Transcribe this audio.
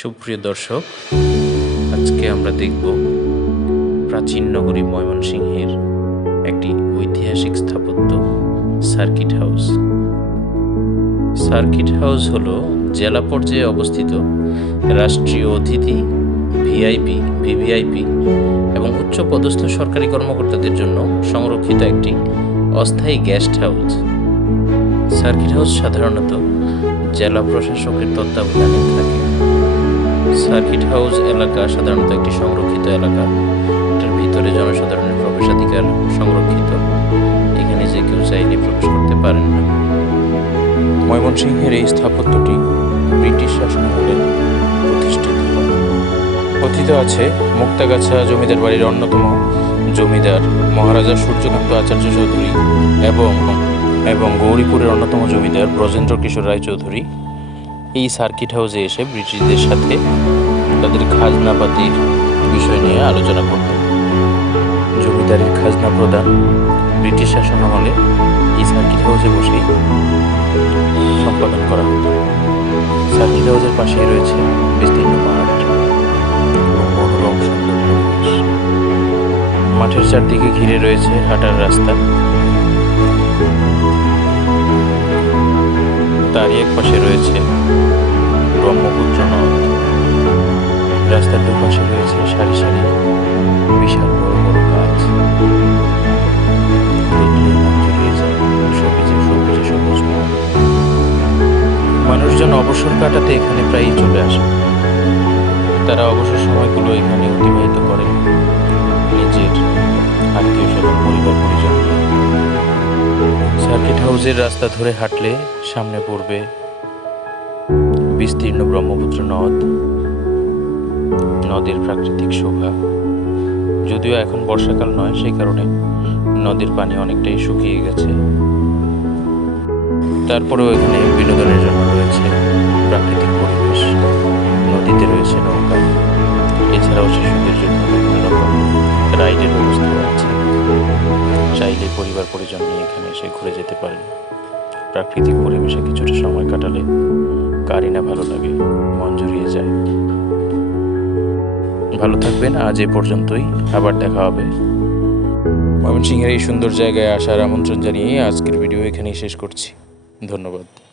সুপ্রিয় দর্শক, আজকে আমরা দেখব প্রাচীন নগরী ময়মনসিংহের একটি ঐতিহাসিক স্থাপত্য সার্কিট হাউস। সার্কিট হাউস হলো জেলা পর্যায়ে অবস্থিত রাষ্ট্রীয় অতিথি, ভিআইপি, ভিভিআইপি এবং উচ্চপদস্থ সরকারি কর্মকর্তাদের জন্য সংরক্ষিত একটি অস্থায়ী গেস্ট হাউস। সার্কিট হাউস সাধারণত জেলা প্রশাসকের তত্ত্বাবধানে থাকে। সার্কিট হাউস এলাকা সাধারণত একটি সংরক্ষিত এলাকা। এটার ভিতরে জনসাধারণের প্রবেশাধিকার সংরক্ষিত। এখানে যে কেউ চাইলে প্রবেশ করতে পারেন না। ময়মনসিংহের এই স্থাপত্যটি ব্রিটিশ শাসনামলে প্রতিষ্ঠিত হয়। কথিত আছে মুক্তাগাছা জমিদার বাড়ির অন্যতম জমিদার মহারাজা সূর্যকান্ত আচার্য চৌধুরী এবং গৌরীপুরের অন্যতম জমিদার ব্রজেন্দ্র কিশোর রায় চৌধুরী এই সার্কিট হাউসে এসে ব্রিটিশদের সাথে তাদের খাজনাপাতির বিষয় নিয়ে আলোচনা করতেন। জমিদারের খাজনা প্রদান ব্রিটিশ শাসনামলে এই সার্কিট হাউসে বসেই সম্পাদন করা হতো। সার্কিট হাউসের পাশেই রয়েছে বিস্তীর্ণ মাঠ এবং মনোরম সুন্দর পরিবেশ। মাঠের চারদিকে ঘিরে রয়েছে হাঁটার রাস্তা। তারই এক পাশে রয়েছে ব্রহ্মপুত্র নদ। রাস্তার দুপাশে রয়েছে সারি সারি বিশাল বড় বড় গাছ। দেখলে মন জুড়িয়ে যায় সবুজে সবুজে সবুজ মাঠ। মানুষজন অবসর কাটাতে এখানে প্রায়ই চলে আসে। তারা অবসর সময়গুলো এখানে অতিবাহিত করে নিজের আত্মীয় স্বজন, পরিবার পরিজন। সার্কিট হাউসের রাস্তা ধরে হাঁটলে সামনে পড়বে বিস্তীর্ণ ব্রহ্মপুত্র নদ, নদীর প্রাকৃতিক শোভা। যদিও এখন বর্ষাকাল নয়, সেই কারণে নদীর পানি অনেকটাই শুকিয়ে গেছে। তারপরেও এখানে বিনোদনের জন্য রয়েছে প্রাকৃতিক পরিবেশ। নদীতে রয়েছে নৌকা, এছাড়াও শিশুদের জন্য বিভিন্ন রকম রাইডের ব্যবস্থা আছে। চাইলে পরিবার পরিজন নিয়ে এখানে এসে ঘুরে যেতে পারেন। প্রাকৃতিক পরিবেশে কিছুটা সময় কাটালে কারই না ভালো লাগে, মন জুড়িয়ে যায়। ভালো থাকবেন। আজ এ পর্যন্তই, আবার দেখা হবে। ময়মনসিংহের এই সুন্দর জায়গায় আসার আমন্ত্রণ জানিয়ে আজকের ভিডিও এখানেই শেষ করছি। ধন্যবাদ।